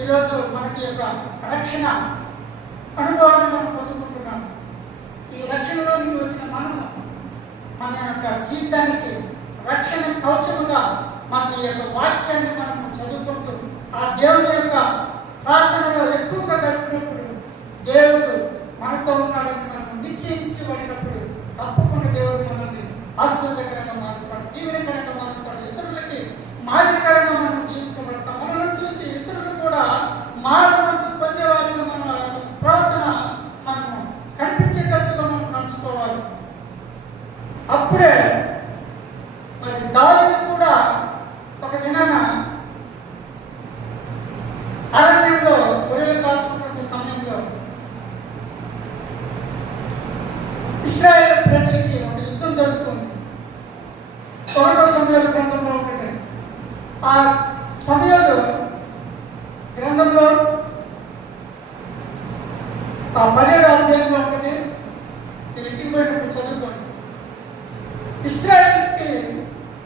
ఈరోజు మనకి యొక్క రక్షణ అనుభవాన్ని మనం పొందుకుంటున్నాం. ఈ రక్షణలోనికి వచ్చిన మనము మన యొక్క జీవితానికి రక్షణ కవచముగా మన ఈ యొక్క వాక్యాన్ని మనం చదువుకుంటూ ఆ దేవుని యొక్క ప్రార్థనలో ఎక్కువగా గడిపినప్పుడు దేవుడు మనతో ఉన్నాడని మనం నిశ్చయించబడినప్పుడు తప్పకుండా దేవుడు మనల్ని ఆశ్చర్యకరంగా మార్చుతాడు, దీవెనకరంగా మార్చుతాడు, ఇతరులకి మాదిరికరంగా మనం జీవించబడతాం. మనల్ని చూసి ఇతరులు కూడా మానసు పొందేవారిగా మన ప్రవర్తన మనము కనిపించేటట్టుగా మనం నడుచుకోవాలి. అప్పుడే మరి దావీదు కూడా ఒక దినాన అరణ్యంలో గొర్రెలు కాసుకున్న సమయంలో ఇశ్రాయేలు ప్రజలకి ఒక యుద్ధం జరుగుతుంది. 1వ సమూయేలు గ్రంథంలో ఉంటుంది. ఆ సమూయేలు గ్రంథంలో 10వ అధ్యాయంలో ఉంటుంది. ఇంటికి పోయినప్పుడు చదువుకోండి. ఇశ్రాయేలుకి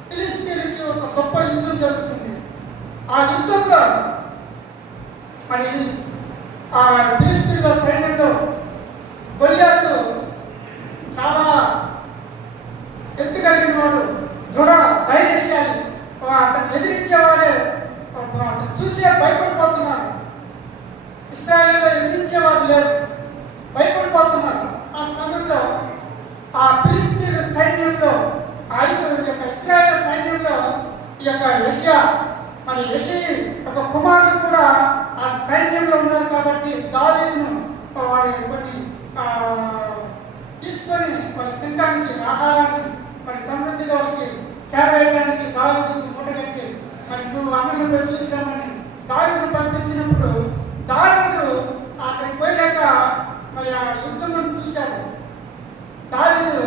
ఫిలిష్తీయులకి ఒక గొప్ప యుద్ధం జరుగుతుంది. ఆ యుద్ధంలో మరి ఆ ఫిలిష్తీయుల సైన్యంలో గొల్యాతు చాలా ఎత్తు కలిగిన వాడు, దృఢ ధైర్యశాలి. అతను ఎదిరించేవారే అతను చూసే భయపడిపోతున్నారు. ఇశ్రాయేలులో ఎదిరించేవారు లేరు, భయపడిపోతున్నారు. ఆ సమయంలో ఆ ఫిలిష్తీయుల సైన్యంలో ఇశ్రాయేలు సైన్యంలో ఈ యొక్క యెషయా మరి యెషయి ఒక కుమారుడు కూడా ఆ సైన్యంలో ఉన్నారు. కాబట్టి దావీదును వారి కొన్ని తీసుకొని వాళ్ళు తినడానికి ఆహారాన్ని మరి సమృద్ధిగా వాళ్ళకి చేరవేయడానికి దావీదుకు మూటగట్టి మరి నువ్వు అన్నలో చూసామని దావీదును పంపించినప్పుడు దావీదు అక్కడికి పోయాక మరి ఆ యుద్ధం చూశాడు. దావీదు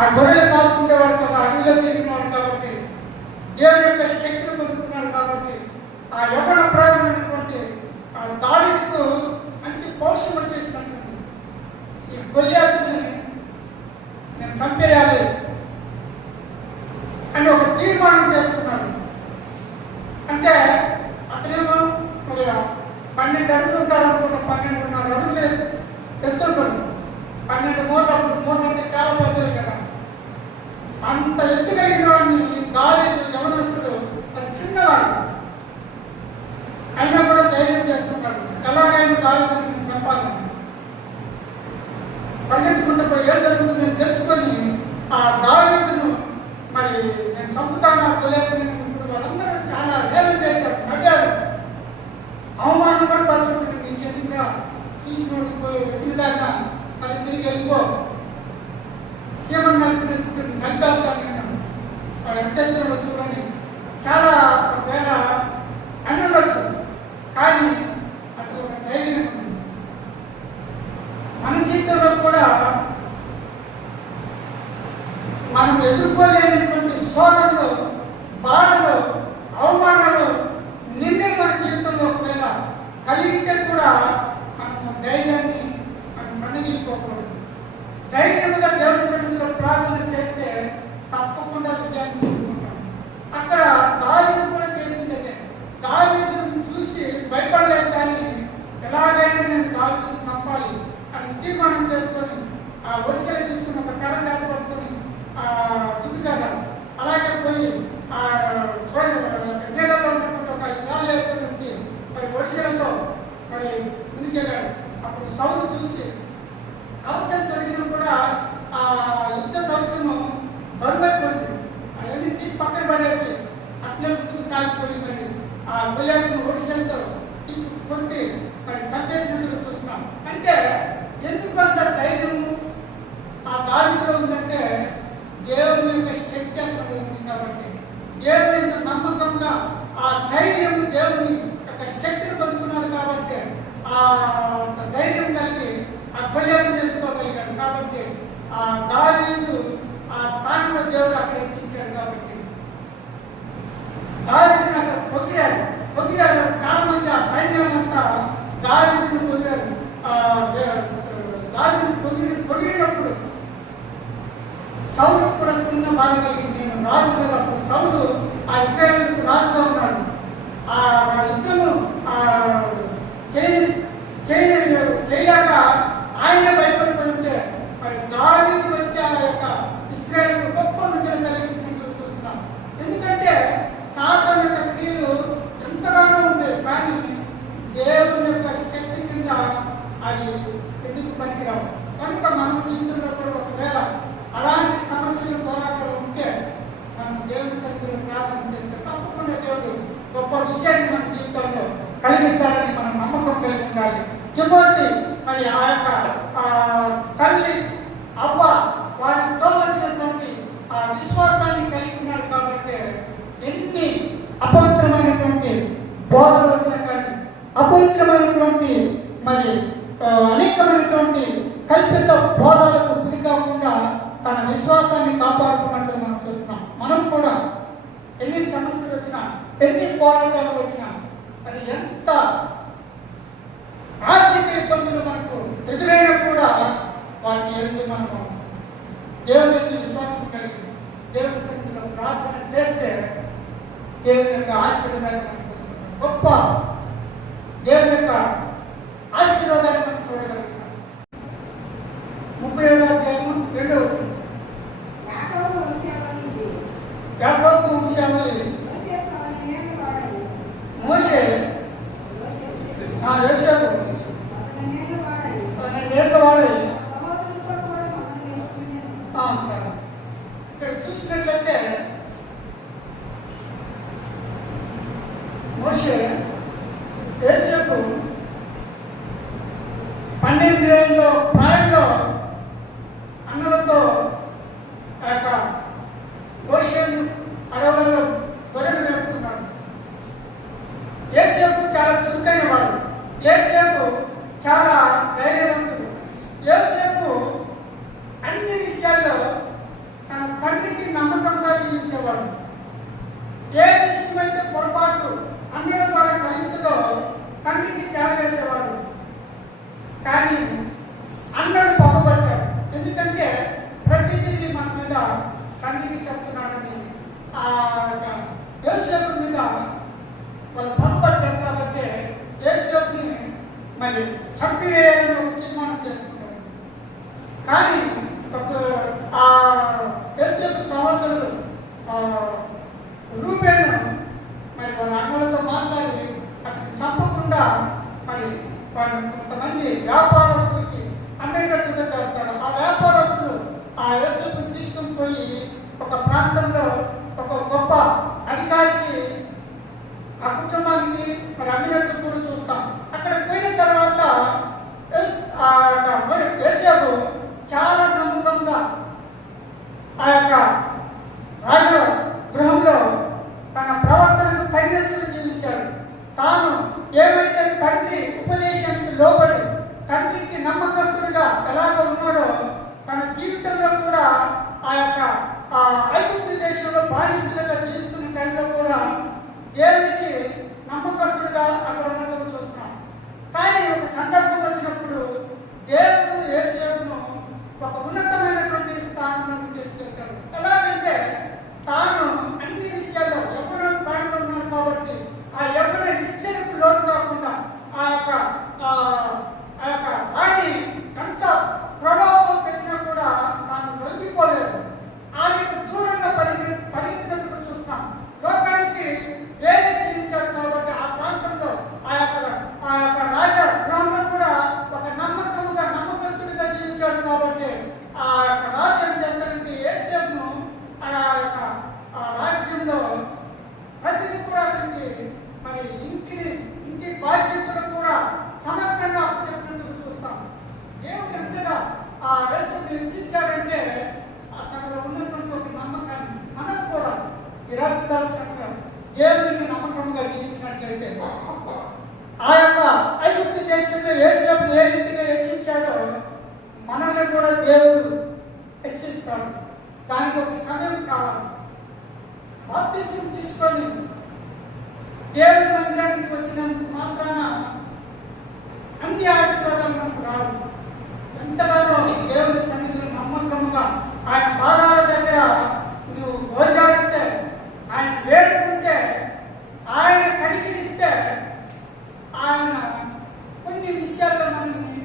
ఆ గొర్రెలు కాసుకునేవాడు కదా, అడవిలో తిరిగినాడు కాబట్టి, దేవుని యొక్క శక్తిని పొందుతున్నాడు కాబట్టి ఆ యవ్వన ప్రాయమైనటువంటి దావీదుకు మంచి పౌరుషం వచ్చేసినట్టు ఈ గొల్యాతుని నేను చంపేయాలి అని ఒక తీర్మానం చేసుకున్నాడు. అంటే అతనేమో మరి 12 అడుగులు ఉంటాడు అనుకుంటా, 12.5 అడుగులు ఎత్తుంటాడు. 12 మూల అంటే చాలా పెద్దది కదా. అంత ఎత్తు కలిగిన వాడిని దావీదు యవనస్తుడు చిన్నవాడు అయినా కూడా ధైర్యం చేస్తున్నాడు. ఎలాగైనా దావీదుని చంపాలి, పరిగెత్తుకుంటూ పోయి ఏం జరుగుతుంది నేను తెలుసుకొని ఆ దావీదును మరి నేను చంపుతాను గొల్యాతుని. వాళ్ళందరూ చాలా హేళన చేశారు, నవ్వారు, అవమానం కూడా పరచుకుంటారు. నీకెందుకుగా చూసినోడికి పోయి వచ్చిన దాకా మరి తిరిగి వెళ్ళిపో, సీఎం నడిపేస్తాను నేను అత్యంత చూడని చాలా ఒకవేళ అని ఉండొచ్చు. కానీ అతను ఒక ధైర్యం ఉంటుంది. మన జీవితంలో కూడా మనం ఎదుర్కోలేనటువంటి శోధనలు, బాధలు, అవమానాలు, నిందలు మన జీవితంలో ఒకవేళ కలిగితే కూడా మనము ధైర్యాన్ని మనం సన్నగిలిపోకూడదు. ధైర్యంగా దేవుని సన్నిధిలో ప్రార్థన చేస్తే తప్పకుండా విజయాన్ని పొందుకుంటాం. అక్కడ దావీదు కూడా చేసిందే. దావీదు చూసి భయపడలేదు, కానీ ఎలాగైనా నేను దావీదుని చంపాలి అని తీర్మానం చేసుకొని ఆ వరుసలు తీసుకుని ఒక కర్ర చేత పట్టుకొని ఆ దుడ్డుకర్ర అలాగే పోయి ఆ నీళ్ళలో ఉన్నటువంటి ఒక ఇలాల నుంచి మరి వరుసలతో మరి ముందుకెళ్ళాడు. అప్పుడు సౌలు చూసి కవచం దొరికినా కూడా ఆ యుద్ధ కవచము బరువైపోయింది. అవన్నీ తీసి పక్కన పడేసి అట్లే ముందుకు సాగిపోయింది. ఆ గొల్యాతును వరుసలతో కొట్టి మరి చంపేసినట్టుగా చూస్తున్నాం. అంటే ఎందుకు అంత ధైర్యము ఆ దావీదులో ఉందంటే దేవుని యొక్క శక్తి అక్కడ ఉంది కాబట్టి, దేవుని యొక్క నమ్మకంగా ఆ ధైర్యం దేవుని యొక్క శక్తిని పొందుకున్నాడు కాబట్టి ఆ ధైర్యం కలిగి ఆ గొల్యాతును ఎదుర్కోగలిగాడు. కాబట్టి ఆ దావీదు ఆ స్థానంలో దేవుడు అక్కడ హెచ్చించాడు. కాబట్టి దావీదుని అక్కడ పొగిడారు. చాలా మంది ఆ సైన్యం అంతా దావీదుని పొగిడారు. దావీదుని పొగిడినప్పుడు సౌలు కూడా చిన్న బాధ కలిగింది. నేను రాజు కదా, సౌలు ఆ ఇశ్రాయేలుకు రాజుగా ఉన్నాడు. ఆ యుద్ధంలో దేవుని యొక్క శక్తి కింద అవి ఎందుకు పనికిరావు. కనుక మన జీవితంలో కూడా ఒకవేళ అలాంటి సమస్యలు పోరాటాలు ఉంటే మనం దేవుని సన్నిధిలో ప్రార్థన చేస్తే తప్పకుండా దేవుడు గొప్ప విషయాన్ని మన జీవితంలో కలిగిస్తాడని మనం నమ్మకం కలిగి ఉండాలి. తిమోతి మరి ఆ యొక్క తల్లి అవ్వ వారితో వచ్చినటువంటి ఆ విశ్వాసాన్ని కలిగి ఉన్నాడు కాబట్టి ఎన్ని అపవిత్రమైనటువంటి బోధలు వచ్చినా కానీ, అపవిత్రమైనటువంటి మరి అనేకమైనటువంటి కల్పిత బోధలకు గురి కాకుండా తన విశ్వాసాన్ని కాపాడుకున్నట్లు మనం చూస్తున్నాం. మనం కూడా ఎన్ని సమస్యలు వచ్చినా, ఎన్ని పోరాటాలు వచ్చినా, అది ఎంత ఆర్థిక ఇబ్బందులు మనకు ఎదురైనా కూడా వాటి ఎందుకు మనము దేవుని యొక్క విశ్వాసం కలిగి దేవుని సన్నిధిలో ప్రార్థన చేస్తే దేవుని యొక్క ఆశీర్వాదాన్ని మనం పొందుకుంటాం. గొప్ప దేవుని యొక్క ఆశీర్వాదాన్ని మనం చూడగలుగుతాం. 37వ అధ్యాయం 2వ వచనం. యాకోబు వంశావళి మోషే యోసేపు 12 ఏళ్ళ వాడై ఇక్కడ చూసినట్లయితే మోషే యోసేపు 12 ఏళ్ళ ప్రాయంలో అన్నలతో ఆ యొక్క గోషేను అడవులలో గొర్రెలు మేపుకున్నాడు. యోసేపు చాలా చురుకైన వాడు. యోసేపు చాలా ధైర్యవంతుడు. యోసేపు అన్ని విషయాల్లో తన తండ్రికి నమ్మకంగా జీవించేవాడు. ఏ విషయమైతే పొరపాటు అన్ని ద్వారా కలుగుతుందో తండ్రికి చేరవేసేవాడు. కానీ అందరూ బాగుపడ్డారు. ఎందుకంటే ప్రతిదీ మన మీద తండ్రికి చెప్తున్నాడని ఆ యోసేపు మీద వాళ్ళు బాగుపడ్డారు. కాబట్టి యోసేపుని మరి చంపివేయాలని ఒక తీర్మానం చేసుకుంటారు. కానీ ఆ యోసేపు సహోదరులు రూబేను మరి వాళ్ళ అన్నలతో మాట్లాడి అతన్ని చంపకుండా మరి వారిని కొంతమంది వ్యాపారస్తులకి అమ్మేటట్టుగా చేస్తాడు. ఆ వ్యాపారస్తులు ఆ యోసేపుని తీసుకుని పోయి ఒక ప్రాంతంలో ఒక గొప్ప అధికారికి ఆ కుటుంబానికి మరి అమ్మినట్టు కూడా చూస్తాం. అక్కడ పోయిన తర్వాత యోసేపు చాలా నమ్మకంగా ఆ యొక్క రాజు గృహంలో తన ప్రవర్తనకు తగినట్లు జీవించాడు. తాను ఏమైతే తండ్రి ఉపదేశానికి లోబడి తండ్రికి నమ్మకస్తుడిగా ఎలాగ ఉన్నాడో తన జీవితంలో కూడా ఆ యొక్క ఐగుప్తు దేశంలో బానిసలుగా జీవిస్తున్న టైంలో కూడా దేవునికి నమ్మకస్తుడిగా అక్కడ ఉన్నట్టు చూస్తున్నాం. కానీ ఒక సందర్భం వచ్చినప్పుడు దేవుడు యోసేపును ఒక ఉన్నతమైనటువంటి స్థానంలోకి తీసుకెళ్తాడు. ఎలాగంటే తాను అన్ని విషయాల్లో ఎవరో ప్రాణంలో ఉన్నాడు కాబట్టి ఆ ఎవరి ఇచ్చలకు లోటు కాకుండా ఆ యొక్క వాణి ఎంత ప్రభావం పెట్టినా కూడా తాను లొంగిపోలేదు. ఆమెకు దూరంగా పరిగెత్తినప్పుడు చూస్తాం. లోకానికి వేరే జీవించాడు కాబట్టి ఆ ప్రాంతంలో ఆ యొక్క రాజా గృహంలో కూడా ఒక నమ్మకస్తుడిగా జీవించాడు కాబట్టి ఆ యొక్క రాజు ఏం చేస్తాడంటే యోసేపును ఆ యొక్క రాజ్యంలో ప్రతిదీ కూడా అతనికి మరి ఇంటి బాధ్యతలు కూడా సమస్తంగా అప్పచెప్పినట్టు చూస్తాం. దేవుడు ఎంతగా ఆ యోసేపును హెచ్చించాడంటే తనలో ఉన్నటువంటి ఒక నమ్మకాన్ని మనం కూడా నిరాకరించాల్సిన దేవునికి నమ్మకంగా జీవించినట్లయితే ఆ యొక్క ఐగుప్తు దేశంలో యోసేపును ఏ రీతిగా హెచ్చించాడో మనల్ని కూడా దేవుడు హెచ్చిస్తాడు. దానికి ఒక సమయం కావాలి. బాప్తిస్మం తీసుకొని దేవుని మందిరానికి వచ్చినంత మాత్రాన అన్ని ఆశీర్వాదాలు మనకు రావు. ఎంతగానో దేవుని సన్నిధిలో నమ్మకముగా ఆయన పాదాల దగ్గర నువ్వు గోజాడితే, ఆయన వేడుకుంటే, ఆయన కనికరిస్తే ఆయన కొన్ని విషయాల్లో మనల్ని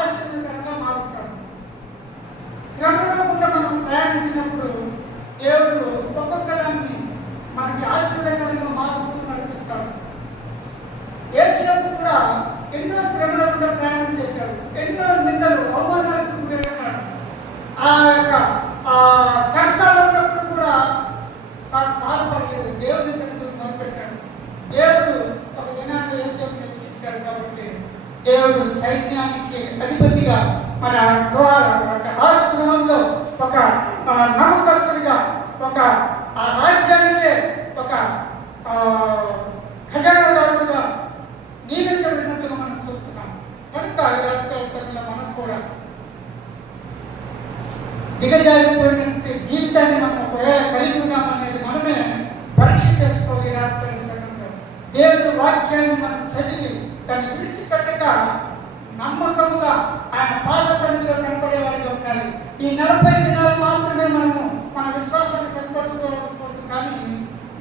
ఆశీర్వాదంగా మారుస్తాడు. శ్రమలో కూడా మనం ప్రయాణించినప్పుడు దేవుడు ఒక్కొక్క దాన్ని మనకి ఆశీర్వాదంగా మారుస్తూ నడిపిస్తాడు. యేసేపు కూడా ఎన్నో శ్రమల గుండా ప్రయాణం చేశాడు, ఎన్నో నిందలు అవమానాలకు గురయ్యాడు. ఆ యొక్క సరసాలు ఉన్నప్పుడు కూడా తాను బాధపడలేదు, దేవుని సన్నిధిలో మొదలుపెట్టాడు. దేవుడు ఒక దినాన్ని యేసుని నిరీక్షించాడు కాబట్టి దేవుడు సైన్యానికి అధిపతిగా మన రాజగృహంలో ఒక నమ్మకస్తుడిగా, ఒక ఆ రాజ్యానికే ఒక ఖజానాదారుడుగా నియమించబడినట్లుగా మనం చూస్తున్నాం. కనుక ఇలాంటి మనం కూడా దిగజారిపోయినట్టు జీవితాన్ని మనం ఒకవేళ కలిగి ఉన్నామనేది మనమే పరీక్ష చేసుకోవాలి. రాత్రి సమయంలో దేవుని వాక్యాన్ని మనం చదివి దాన్ని విడిచిపెట్టక నమ్మకముగా ఆయన పాద సన్నిధిలో కనపడే వారిగా ఉండాలి. ఈ 40 దినాలు మాత్రమే మనము మన విశ్వాసాన్ని కనపరచుకోవడం, కానీ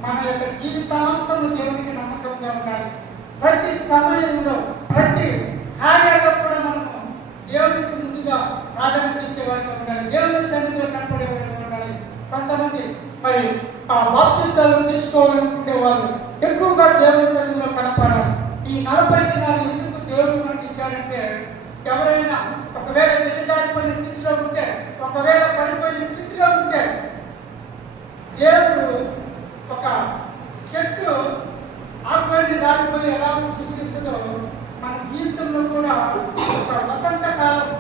మన యొక్క జీవితాంతము దేవునికి నమ్మకంగా ఉండాలి. ప్రతి సమయంలో ప్రతి కార్యాల్లో కూడా మనము దేవునికి ముందుగా ప్రాధాన్యత ఇచ్చే వారిగా ఉండాలి, దేవుని సన్నిధిలో కనపడే వారిగా ఉండాలి. కొంతమంది మరి ఆ బాప్తిస్తాలు తీసుకోవాలనుకునే వాళ్ళు ఎక్కువగా దేవుని సన్నిధిలో కనపడాలి. ఈ 40 దినాలు ఎందుకు దేవుడు మనకి ఇచ్చాడంటే, ఎవరైనా ఒకవేళ దిగజారిపోయిన స్థితిలో ఉంటే, ఒకవేళ పడిపోయిన స్థితిలో ఉంటే, దేవుడు ఒక చెట్టు ఆకుపైన దారిపోయి ఎలా చిగురిస్తుందో మన జీవితంలో కూడా ఒక వసంతకాలం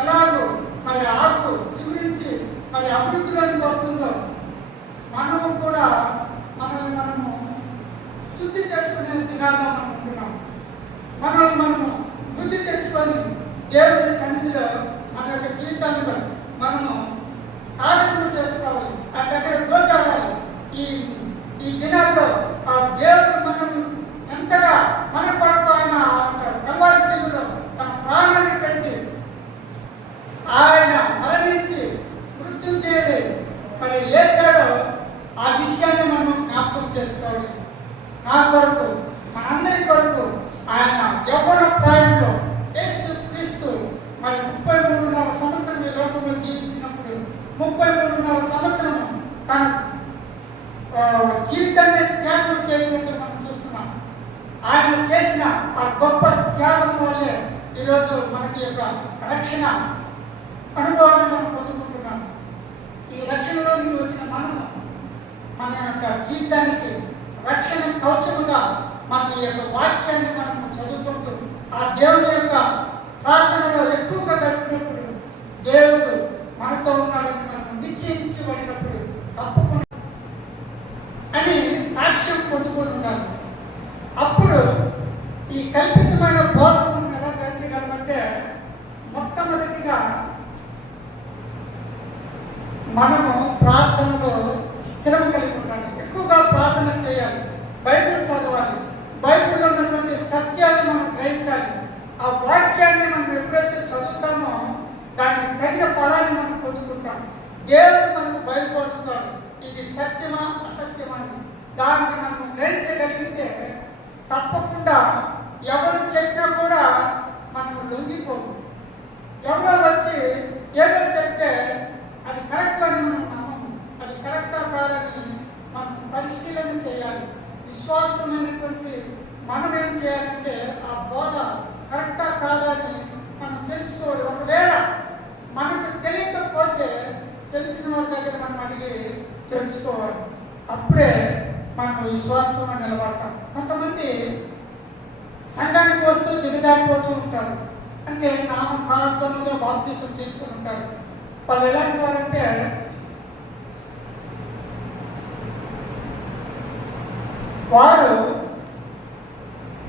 ఎలాగో మరి ఆకు చిగురించి మరి అభివృద్ధిలోకి వస్తుందో, మనము కూడా మనము శుద్ధి చేసుకునే దినాల్లో మనం ఉంటున్నాం. మనము బుద్ధి తెచ్చుకొని దేవుడి సన్నిధిలో మన యొక్క జీవితాన్ని మనము సాధన చేసుకోవాలి, ఆ దగ్గర గోచాడాలి. ఈ దినాల్లో ఆ దేవుడు మనం ఎంతగా మన కొరకు ఆయన కల్వారి శిలువలో తన ప్రాణాన్ని పెట్టి ఆయన మరణించి మృత్యుంజయుడై మరి లేచాడో ఆ విషయాన్ని మనం జ్ఞాపకం చేసుకోవాలి. నా కొరకు, మనందరి కొరకు ఆయన యవ్వన ప్రాయంలో యేసు క్రీస్తు మరి 33.5 సంవత్సరం ఈ లోకంలో జీవించినప్పుడు 33.5 సంవత్సరం తన జీవితాన్ని త్యాగం చేసినట్లు మనం చూస్తున్నాం. ఆయన చేసిన ఆ గొప్ప త్యాగం వల్లే ఈరోజు మనకి యొక్క రక్షణ అనుభవాన్ని మనం పొందుకుంటున్నాం. ఈ రక్షణలోకి వచ్చిన మనము మన యొక్క జీవితానికి రక్షణ కవచముగా మన యొక్క వాక్యాన్ని మనం చదువుకుంటూ ఆ దేవుని యొక్క ప్రార్థనలో ఎక్కువగా గడిపినప్పుడు దేవుడు మనతో ఉన్నాడని మనం నిశ్చయించబడినప్పుడు తప్పకుండా అని సాక్ష్యం పొందుకొని ఉండాలి. అప్పుడు ఈ కల్పితమైన బోధనను ఎలా గ్రహించగలమంటే, మొట్టమొదటిగా మనము ప్రార్థనలో స్థిరం కలిగి ఉండాలి, ఎక్కువగా ప్రార్థన చేయాలి, బైబిల్ చదవాలి, బైబిల్లో ఉన్నటువంటి సత్యాన్ని మనం గ్రహించాలి. ఆ వాక్యాన్ని మనం ఎప్పుడైతే చదువుతామో దానికి తగిన ఫలాన్ని మనం పొందుకుంటాం. దేవుడు మనకు బయలుపరుస్తాడు ఇది సత్యమా అసత్యమా అని. దానికి మనం గ్రహించగలిగితే తప్పకుండా ఎవరు చెప్పినా కూడా మనకు లొంగిపోవు. ఎవరో వచ్చి ఏదో చెప్తే అది కరెక్ట్ అని మనం నమ్మము, అది కరెక్టా కాదని మనం పరిశీలన చేయాలి. విశ్వాసమైనటువంటి మనం ఏం చేయాలంటే ఆ బోధ కరెక్టా కాదని మనం తెలుసుకోవాలి. ఒకవేళ మనకు తెలియకపోతే తెలిసిన వాళ్ళ దగ్గర మనం అడిగి తెలుసుకోవాలి. అప్పుడే మనం విశ్వాసంగా నిలబడతాం. కొంతమంది సంఘానికి వస్తూ దిగజారిపోతూ ఉంటారు, అంటే నామకార్థంలో బాప్తిసం తీసుకుని ఉంటారు. వాళ్ళు ఎలా ఉంటారంటే, వారు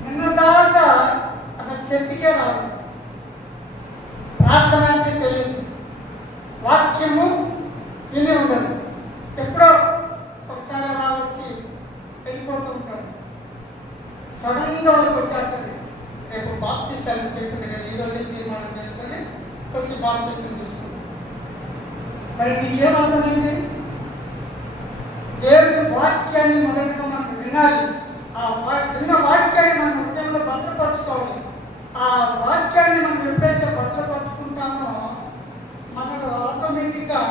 నిన్నదాకా అసలు చర్చికే రాదు, ప్రార్థన అంటే తెలియదు, వాక్యము విని ఉండదు, ఎప్పుడో ఒకసారి అలా వచ్చి వెళ్ళిపోతూ ఉంటారు. సడన్గా వాళ్ళకి వచ్చేస్తుంది, రేపు బాప్తిస్తాలని చెప్పింది కదా, ఈరోజు తీర్మానం చేసుకొని వచ్చి బాప్తిస్తం తీసుకుంటాం. మరి నీకేమర్థమైంది? దేవుడి వాక్యాన్ని మొదటిగా మనం వినాలి. ఆ విన్న వాక్యాన్ని మనం హృదయంలో భద్రపరచుకోవాలి. ఆ వాక్యాన్ని మనం ఎప్పుడైతే భద్రపరుచుకుంటామో మనలో ఆటోమేటిక్గా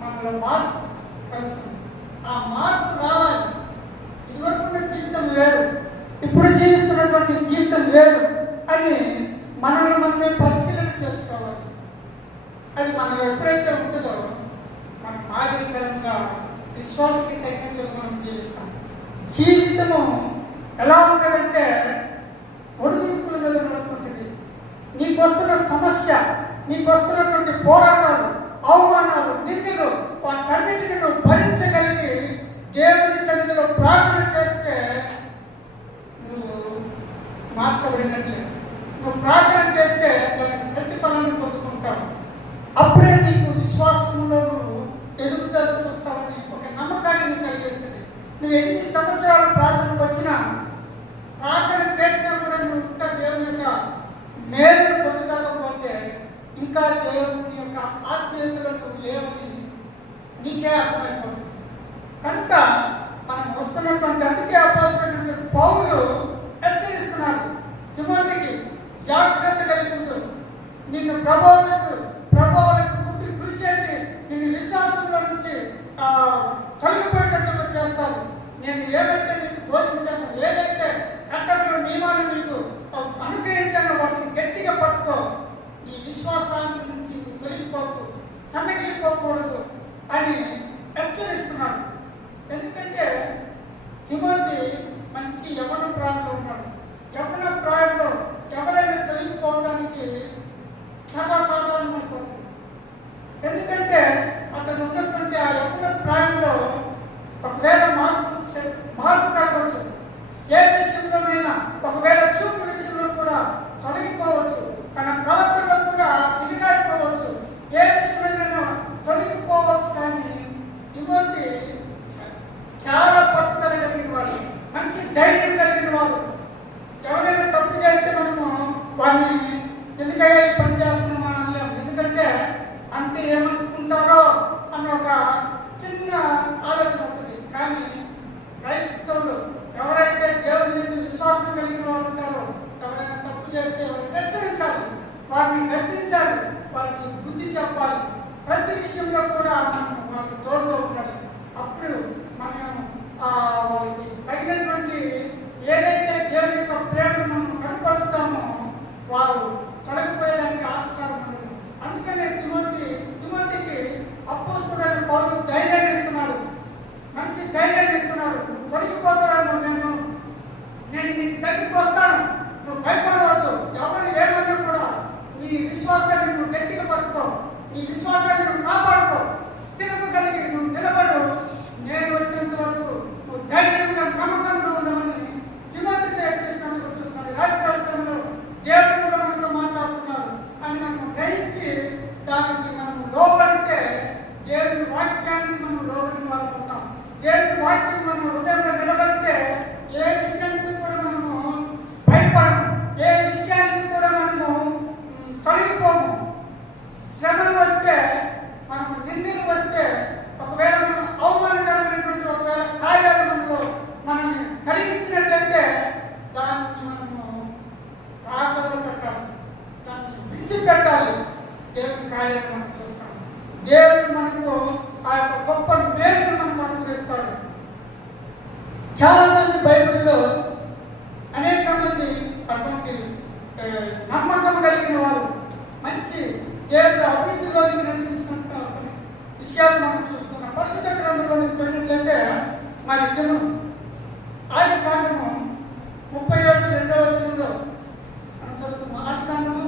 మనలో మార్పు కలుగుతుంది. ఆ మార్పు రావాలి. ఇదివరకున్న జీవితం వేరు, ఇప్పుడు జీవిస్తున్నటువంటి జీవితం వేరు అని అని మనల్ని మనమే పరిశీలన చేసుకోవాలి. అది మనం ఎప్పుడైతే ఉంటుందో మనం మాదిరికరంగా విశ్వాసకి తగినట్లుగా మనం జీవిస్తాం. జీవితము ఎలా ఉంటుందంటే ఒడిదుడుకుల మీద నడుస్తుంటుంది. నీకు వస్తున్న సమస్య, నీకు వస్తున్నటువంటి పోరాటాలు, అవమానాలు, నిందలు, వాటన్నిటిని నువ్వు భరించగలిగి దేవుని సన్నిధిలో ప్రార్థన చేస్తే నువ్వు మార్చబడినట్లే. నువ్వు ప్రార్థన చేస్తే దానికి ప్రతిఫలాన్ని పొందుకుంటావు. అప్పుడే నీకు విశ్వాసంలో నువ్వు ఎదుగుదల చూస్తావని ఒక నమ్మకాన్ని నీకు కలిగిస్తుంది. నువ్వు ఎన్ని సంవత్సరాలు ప్రార్థనకు వచ్చినా, ప్రార్థన చేసినా కూడా నువ్వు ఇంకా దేవుని యొక్క మేలును పొందకపోతే ఇంకా దేవుని యొక్క ఆత్మీయతలో నువ్వు లేవని నీకే అర్థమైపోతుంది. కనుక మనం వస్తున్నటువంటి అందుకే అపోస్తలుడైన పౌలు హెచ్చరిస్తున్నాడు తిమోతికి, జాగ్రత్త కలిగి ఉండు. నిన్ను ప్రభువులకు గురి చేసి నిన్ను విశ్వాసంలో నుంచి తొలగిపోయేటట్లుగా చేస్తాను. నేను ఏదైతే నీకు బోధించాను, ఏదైతే కట్టడలో నియమాలు నీకు అనుగ్రహించానో వాటిని గట్టిగా పట్టుకో. ఈ విశ్వాసాన్ని నుంచి తొలగిపోకు, సన్నగిలిపోకూడదు అని హెచ్చరిస్తున్నాడు. ఎందుకంటే తిమోతి మంచి యవ్వన ప్రాయంలో ఉన్నాడు. యవ్వన ప్రాయంలో ఎవరైనా తొలగిపోవడానికి సర్వసాధారణమైపోతుంది. ఎందుకంటే అతను ఉన్నటువంటి ఆ యవ్వన ప్రాయంలో ఒకవేళ మార్పు కలగవచ్చు. ఏ విషయంలోనైనా ఒకవేళ చూపు విషయంలో కూడా తొలగిపోవచ్చు. తన ప్రవర్తనలో కూడా దిగజారిపోవచ్చు. ఏ విషయంలోనైనా తొలగిపోవచ్చు. కానీ తిమోతి చాలా పట్టుదల కలిగిన వాడు, మంచి ధైర్యం కలిగిన వాడు. ఎవరైనా తప్పు చేస్తే మనము వాడిని ఎందుకయ్యా ఈ పని చేస్తున్నాం అని అనలేము. ఎందుకంటే అంతే ఏమనుకుంటారో అన్న ఒక చిన్న ఆలోచన వస్తుంది. కానీ క్రైస్తవులు ఎవరైతే దేవుని మీద విశ్వాసం కలిగిన వారు ఉంటారో, ఎవరైనా తప్పు చేస్తే వారిని హెచ్చరించాలి, వారిని గద్దించాలి, వారికి బుద్ధి చెప్పాలి. ప్రతి విషయంలో కూడా మనం వాళ్ళకి తోడుగా ఉండాలి. అప్పుడు మనం వాళ్ళకి తగినటువంటి ఏదైతే దేవుని యొక్క ప్రేమను మనం కనపరుస్తామో వారు తొలగిపోయేదానికి ఆస్కారం ఉండదు. అందుకనే తిమోతికి అపోస్తలుడైన పౌలు ధైర్యాన్ని ఇస్తున్నాడు, మంచి ధైర్యాన్ని ఇస్తున్నాడు. నువ్వు తొలగిపోతాను, నేను నీకు దగ్గరికి వస్తాను, నువ్వు భయపడవద్దు. ఎవరు ఏమన్నా కూడా నీ విశ్వాసాన్ని నువ్వు గట్టిగా పట్టుకో, నీ విశ్వాసాన్ని నువ్వు కాపాడుకో, స్థిరము కలిగి నువ్వు నిలబడు. నేను వచ్చేంత వరకు నువ్వు ధైర్యంగా నమ్మకంగా ఉండమని తిమోతితో హెచ్చరిస్తున్నట్టు చూస్తున్నాడు. రాజప్రవేశంలో దేవుడు కూడా మనతో మాట్లాడుతున్నాడు అని మనం గ్రహించి దానికి మనం లోబడితే దేవుని వాక్యానికి మనం లోబడిన వాళ్ళు ఉంటాం. దేవుని వాక్యం మనం హృదయంలో నిలబడితే ఏ విషయానికి కూడా మనము భయపడము, ఏ విషయానికి కూడా మనము తొలగిపోము. శ్రమలు వస్తే, మనము నిందలు వస్తే, ఒకవేళ మనం అవమానకరమైనటువంటి ఒకవేళ కార్యాలు మనలో మనం కలిగించినట్లయితే దానికి మనము ప్రార్థనలో పెట్టాలి, దాన్ని విడిచిపెట్టాలి. దేవుని కార్యాలు మనం చూస్తాం. దేవుడు మనకు ఆ యొక్క గొప్ప మేలును మనకు అనుగ్రహిస్తాడు. చాలా మంది బైబిల్లో అనేక మంది అటువంటి నమ్మకం కలిగిన వారు, మంచి దేవుడు అభివృద్ధిలోకి నడిపించినట్టు విషయాలు మనం చూసుకున్నాం. పరిశుద్ధ గ్రంథంలోకి పోయినట్లయితే మరి ఆదికాండము 37:2 మనం చదువుతున్నాం. ఆదికాండము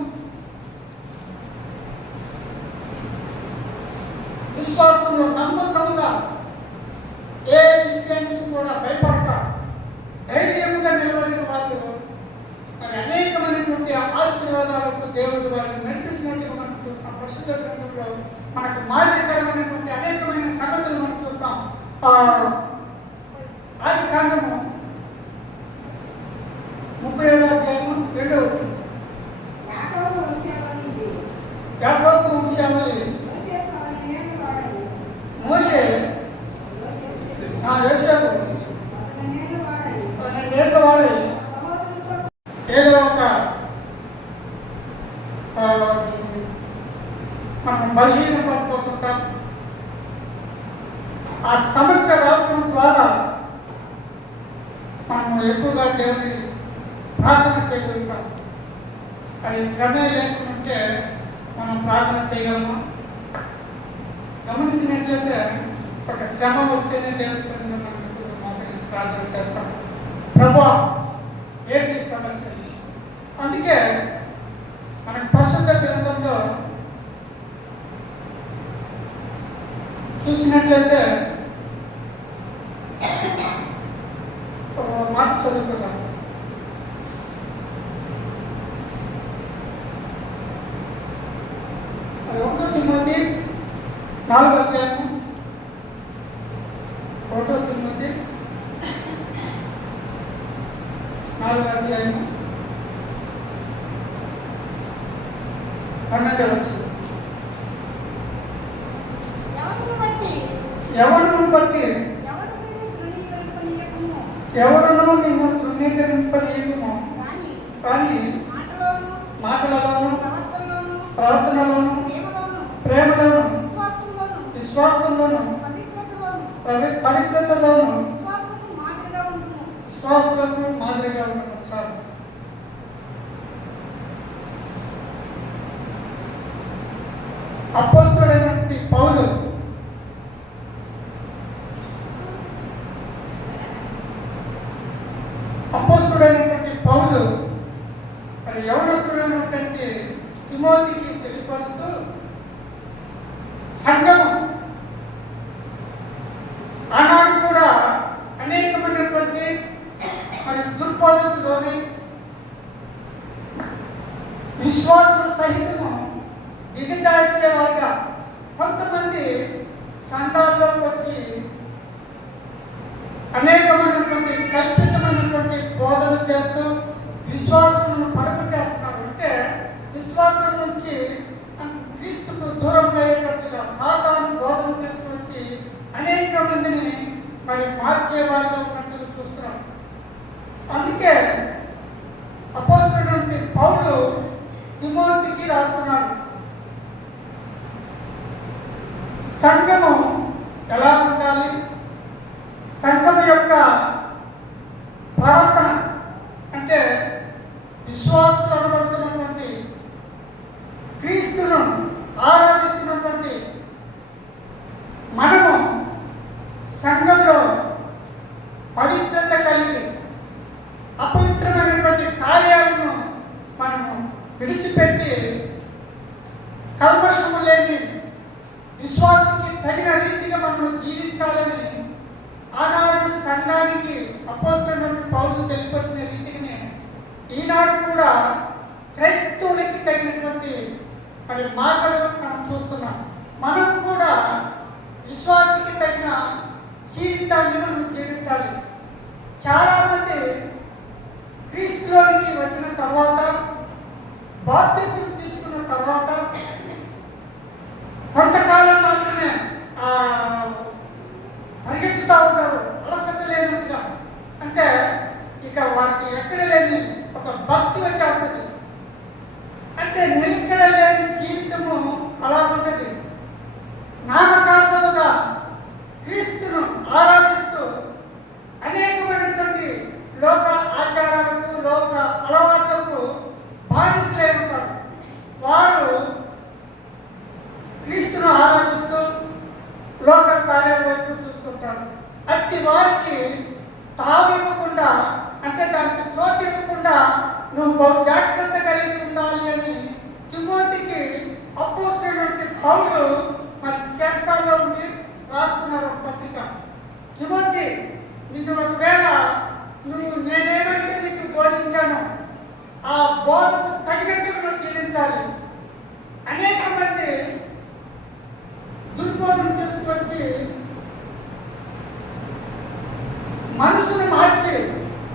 విశ్వాసంలో నమ్మకముగా ఏ విషయానికి కూడా భయపడక ధైర్యముగా నిలబడిన వాళ్ళు మరి అనేకమైనటువంటి ఆశీర్వాదాలకు దేవుడు వారిని నడిపించినట్టుగా మనం చూస్తాం. పరిశుద్ధ గ్రంథంలో మనకు మాదిరికరమైనటువంటి అనేకమైన సంగతులు మనం చూస్తాం. ఆదికాండము 37:2 యాకోబు వంశావళి మోషే యోసేపు 12 ఏళ్ళ వాడు ఏదో ఒక మనం బలహీన పడిపోతుంటాం. ఆ సమస్య రావడం ద్వారా మనం ఎక్కువగా దేవుని ప్రార్థన చేయగలుగుతాం. అది శ్రమే లేకుంటే మనం ప్రార్థన చేయగలమా? గమనించినట్లయితే ఒక శ్రమ వస్తేనే దేవుని సన్నిధిలో మనం మోకరించి ప్రార్థన చేస్తాం. ప్రభువా ఏంటి సమస్య? అందుకే మనకు పరిశుద్ధ గ్రంథంలో చూసినట్లయితే మాట చదువుతున్నాం. అది 1 తిమోతి 4వ అధ్యాయము 1 తిమోతి 4వ అధ్యాయము 12వ వచనం. ఎవరిని బట్టి ఎవరునూ నిన్ను తృణీకరింపనీయకుము, కానీ మాటలలోను ప్రార్థనలోను ప్రేమలోను విశ్వాసంలోను పవిత్రతలోను విశ్వాసులకు మాదిరిగా ఉండడం చాలు. అపోస్తలుడైనటువంటి పౌలు మరి యవనస్తుడైనటువంటి తిమోతికి తెలియపరుస్తూ సంఘము ఆనాడు కూడా అనేకమైనటువంటి మరి దుర్బోధకులోని విశ్వాసుల సహితము దిగజార్చేవారుగా కొంతమంది సంఘాల్లోకి వచ్చి అనేకమైనటువంటి కల్పితమైనటువంటి బోధన చేస్తూ విశ్వాసాలను పడగొట్టేస్తున్నారు. అంటే విశ్వాసం నుంచి క్రీస్తుకు దూరంగా అయ్యేటట్టుగా సాతాను బోధన తీసుకొచ్చి అనేక మందిని మరి మార్చేవారిగా ఉన్నట్టుగా చూస్తున్నాం. అందుకే అపోస్తలుడైన పౌలు తిమోతికి రాస్తున్నాడు, సంఘము ఎలా ఉండాలి, సంఘం యొక్క ప్రవర్తన అంటే విశ్వాసులు అనబడుతున్నటువంటి క్రీస్తును ఆరాధిస్తున్నటువంటి మనము సంఘంలో పవిత్రత కలిగి అపవిత్రమైనటువంటి కార్యాలను మనము విడిచిపెట్టి కల్మషము లేని విశ్వాసానికి తగిన రీతిగా మనం జీవించాలని ఆనాడు సంఘానికి అపోస్తలుడైన పౌలు తెలియపరిచిన రీతిని ఈనాడు కూడా క్రైస్తవులకి తగినటువంటి మరి మాటలు మనం చూస్తున్నాం. మనం కూడా విశ్వాసానికి తగిన జీవితాన్ని మనం జీవించాలి. చాలామంది క్రీస్తులోనికి వచ్చిన తర్వాత బాప్తిస్మం తీసుకున్న తర్వాత కొంతకాలం మాత్రమే పరిగెత్తుతూ ఉంటారు, అలసట లేనట్టుగా. అంటే ఇక వారికి ఎక్కడ లేని ఒక భక్తి వచ్చేస్తుంది. అంటే నిలకడ లేని జీవితము అలా ఉంటుంది. నామకార్థముగా క్రీస్తును ఆరాధిస్తూ అనేకమైనటువంటి లోక ఆచారాలకు లోక అలవాట్లకు బానిసలై ఉంటారు. వారు క్రీస్తును ఆరాధిస్తూ లోక కార్యాల వైపు చూస్తుంటారు. అట్టి వారికి తావివ్వకుండా, అంటే దానికి చోటు ఇవ్వకుండా నువ్వు బహు జాగ్రత్త కలిగి ఉండాలి అని తిమోతికి అపోస్తలుడైన పౌలు మరి శిరసాల్లో ఉండి రాస్తున్నారు పత్రిక. తిమోతి, నిన్ను ఒకవేళ నేనేమంటే నీకు బోధించాను ఆ బోధకు తగినట్టుగా నువ్వు జీవించాలి. అనేక మంది దుర్బోధన తీసుకొచ్చి మనసును మార్చి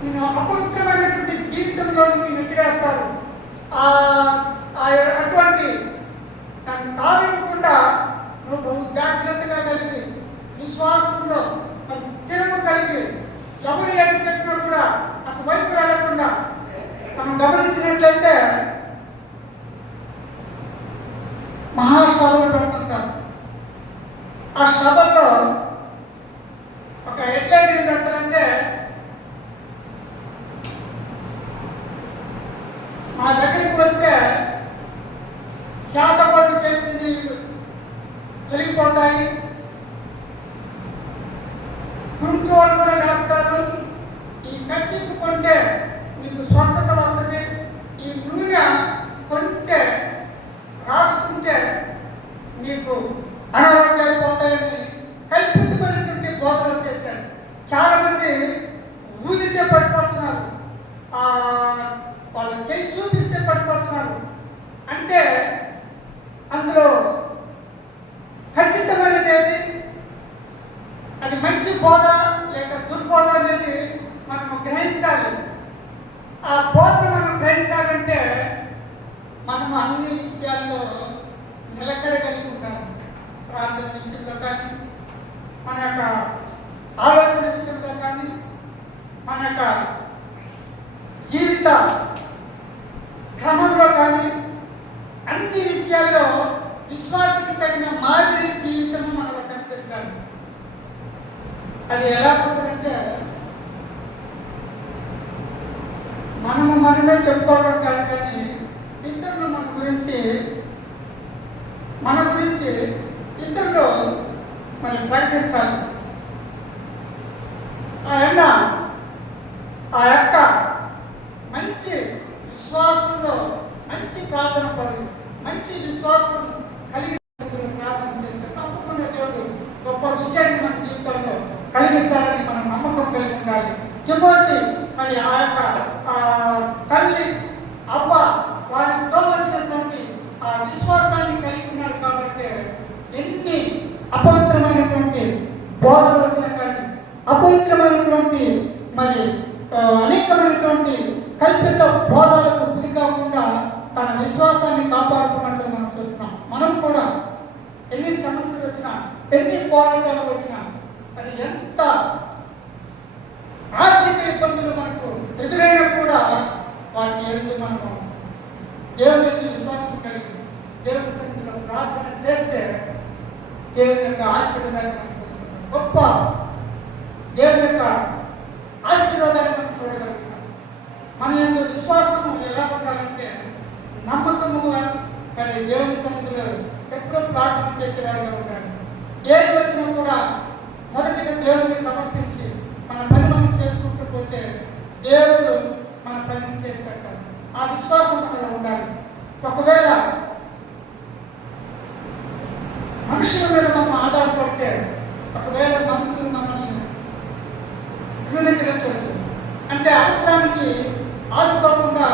నేను అపవిత్రమైనటువంటి జీవితంలోనికి నెట్టివేస్తారు. అటువంటి నన్ను తావివ్వకుండా నువ్వు జాగ్రత్తగా కలిగి విశ్వాసంలో స్థిరము కలిగి ఎవరు ఏది చెప్పినా కూడా అటువైపు వెళ్ళకుండా మనం గమనించినట్లయితే మహాసభలు పెడుతుంటారు. ఆ సభలో ఒక హెడ్లైన్ ఏం పెడతారంటే, మా దగ్గరికి వస్తే శాతపడి చేసింది తొలగిపోతాయి. గుంటూరు కూడా రాస్తారు. ఈ కచ్చిప్పు కొంటే మీకు స్వస్థత వస్తుంది. ఈ నూనె కొంటే రాసుకుంటే మీకు అనారోగ్యాలు పోతాయని కల్పితమైనటువంటి బోధనలు చేశారు. చాలా మంది ఊదితే పడిపోతున్నారు, వాళ్ళు చేయి చూపిస్తే పడిపోతున్నారు. అంటే అందులో ఖచ్చితమైనది ఏది, అది మంచి బోధ లేక దుర్బోధ అనేది మనము గ్రహించాలి. ఆ బోధను మనం గ్రహించాలంటే మనము అన్ని విషయాల్లో నిలకడ కలిగి ఉంటాము. ప్రార్థన విషయంలో కానీ, మన యొక్క ఆలోచన విషయంలో కానీ, మన యొక్క జీవిత క్రమంలో కానీ, అన్ని విషయాల్లో విశ్వాసకి తగిన మాదిరి జీవితం మనలో కనిపించాలి. అది ఎలా ఉంటుందంటే మనమే చెప్పుకోవడం కాదు, కానీ ఇతరులు మన గురించి ఇతరులు మనం ప్రకటించాలి. ఆ యొక్క మంచి విశ్వాసంలో మంచి ప్రార్థన పరులు, మంచి విశ్వాసం కలిగి ప్రార్థన చేస్తే తప్పకుండా దేవుడు గొప్ప విషయాన్ని మన జీవితంలో కలిగిస్తాడని మనం నమ్మకం కలిగి ఉండాలి. తిమోతి మరి ఆ యొక్క తల్లి అవ్వ వారితో వచ్చినటువంటి ఆ విశ్వాసాన్ని కలిగి ఉన్నారు కాబట్టి ఎన్ని అపవిత్రమైనటువంటి బోధలు వచ్చినా కానీ, అపవిత్రమైనటువంటి మరి అనేకమైనటువంటి కల్పిత బోధలకు గురి కాకుండా తన విశ్వాసాన్ని కాపాడుకున్నట్లు మనం చూస్తున్నాం. మనం కూడా ఎన్ని సమస్యలు వచ్చినా, ఎన్ని పోరాటాలు వచ్చినా, అది ఎంత ఆర్థిక ఇబ్బందులు మనకు ఎదురైనా కూడా వాటి ఎందుకు మనము దేవుని యొక్క విశ్వాసం కలిగి దేవుని సన్నిధిలో ప్రార్థన చేస్తే దేవుని యొక్క ఆశీర్వాదాన్ని మనకు గొప్ప దేవుని యొక్క ఆశీర్వాదాన్ని మనం చూడగలుగుతాం. మన యొక్క విశ్వాసం ఎలా ఉండాలంటే నమ్మకముగా మరి దేవుని సన్నిధిలో ఎప్పుడూ ప్రార్థన చేసేవాడిగా ఉండాలి. ఏది వచ్చినా కూడా మొదటిగా దేవునికి సమర్పించి మన పని మనం చేసుకుంటూ పోతే దేవుడు మన పనిని చేసి పెడతాడు. ఆ విశ్వాసం మనలో ఉండాలి. ఒకవేళ మనుషుల మీద మనం ఆధారపడితే, ఒకవేళ మనుషులు మనల్ని తృణీకరించవచ్చు, అంటే అవసరానికి ఆదుకోకుండా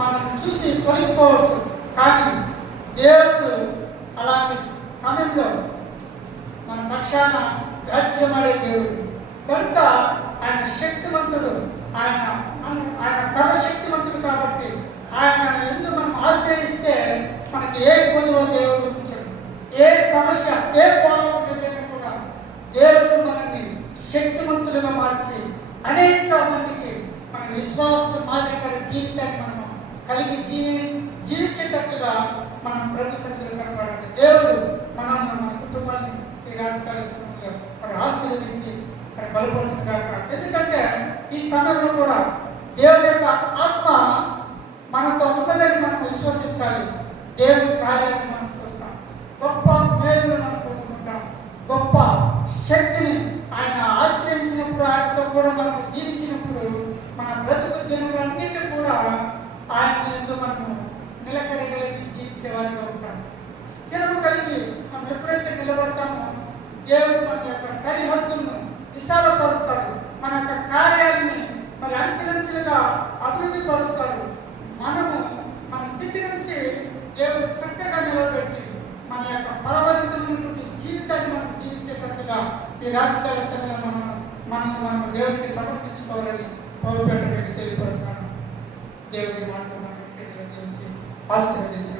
మనం చూసి తొలగిపోవచ్చు. కానీ దేవుడు అలాంటి సమయంలో మన పక్షాన రాజ్యమాడే దేవుడు కనుక ఆయన శక్తివంతుడు, ఆయన సర్వశక్తివంతుడు కాబట్టి ఆయన ఎందుకు మనం ఆశ్రయిస్తే మనకి ఏ ఇబ్బందిలో దేవుడు ఉంచాడు, ఏ సమస్య, ఏ పోరాటం లేని కూడా దేవుడు మనల్ని శక్తివంతులుగా మార్చి అనేక మందికి మన విశ్వాస మాదిరిగా జీవితాన్ని మనం కలిగి జీవించేటట్టుగా మనం ప్రభు సన్నిధిలో కనపడాలి. దేవుడు మనల్ని, మన కుటుంబాన్ని ఈ రాజకీయ సమయంలో మరి ఆశీర్వదించి మరి బలపరుచుగాక. ఎందుకంటే ఈ సమయంలో కూడా దేవుని యొక్క ఆత్మ మనతో ఉన్నదని మనం విశ్వసించాలి. దేవుని కార్యాన్ని మనం చూస్తాం, గొప్ప మేలును మనం పొందుకుంటాం, గొప్ప శక్తిని ఆయన ఆశ్రయించినప్పుడు, ఆయనతో కూడా మనం జీవించినప్పుడు మన బ్రతుకు దినములన్నిటి కూడా ఆయన ఎందు మనము నిలకడగలిగి జీవించేవారిగా ఉంటాం. స్థిరము కలిగి మనం ఎప్పుడైతే నిలబడతామో దేవుడు మన యొక్క సరిహద్దులను విశాలపరుస్తాడు, మన యొక్క కార్యాన్ని మరి అంచెలంచెలుగా అభివృద్ధి పరుస్తాడు. మనము మన స్థితి నుంచి దేవుడు చక్కగా నిలబెట్టి మన యొక్క పరవరితమైనటువంటి జీవితాన్ని మనం జీవించేటట్టుగా ఈ రాజకీయ సమయంలో మనం దేవుడికి సమర్పించుకోవాలని పౌరుపేట తెలియపరుస్తున్నాను. దేవుడి మాటలు మనం ఆశీర్వదించి